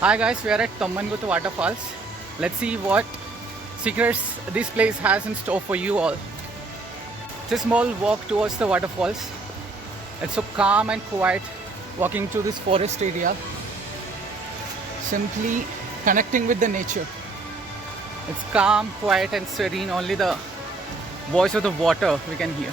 Hi guys, we are at Tommangut waterfalls. Let's see what secrets this place has in store for you all. It's a small walk towards the waterfalls. It's so calm and quiet walking through this forest area. Simply connecting with the nature. It's calm, quiet and serene. Only the voice of the water we can hear.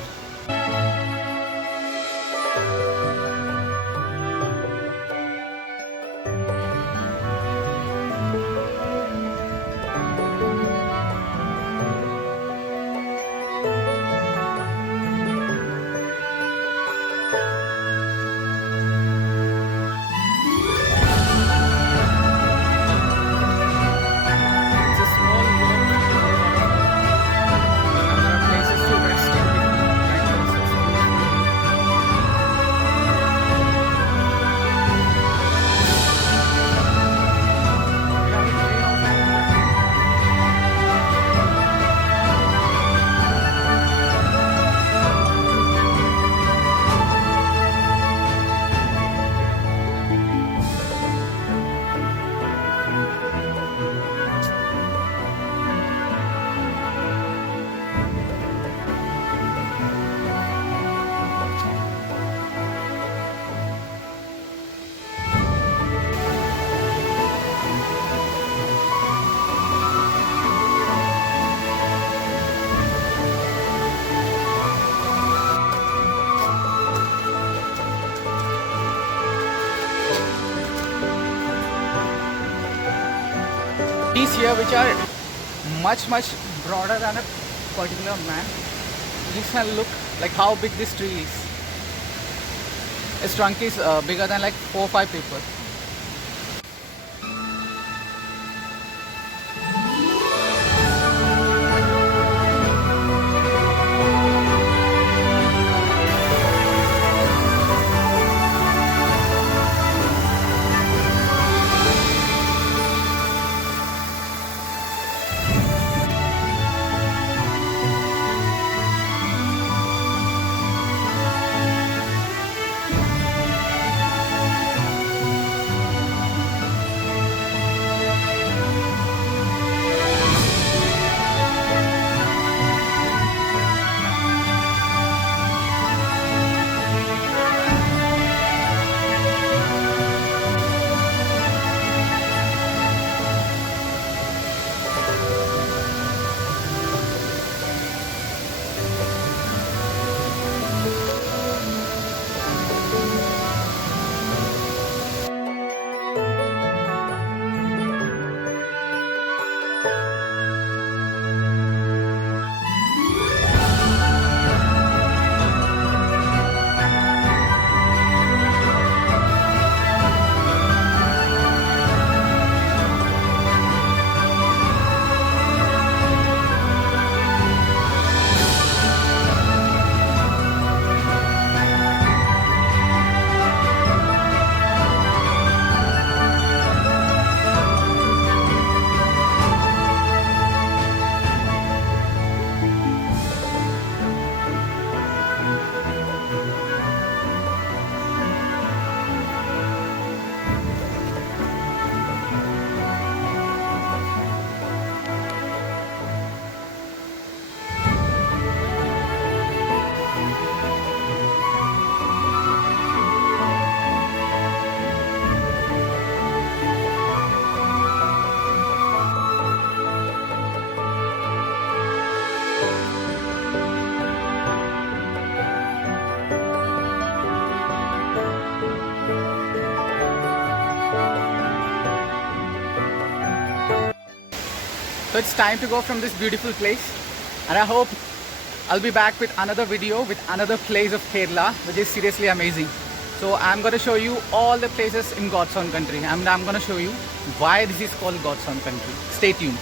It's a small walk to the waterfall. And there are places to rest in between. Like this. We have a tree outside. Trees here which are much broader than a particular man. You can look like how big this tree is. Its trunk is bigger than like 4 or 5 people. So it's time to go from this beautiful place, and I hope I'll be back with another video with another place of Kerala which is seriously amazing. So I'm going to show you all the places in God's own country, and I'm going to show you why this is called God's own country. Stay tuned.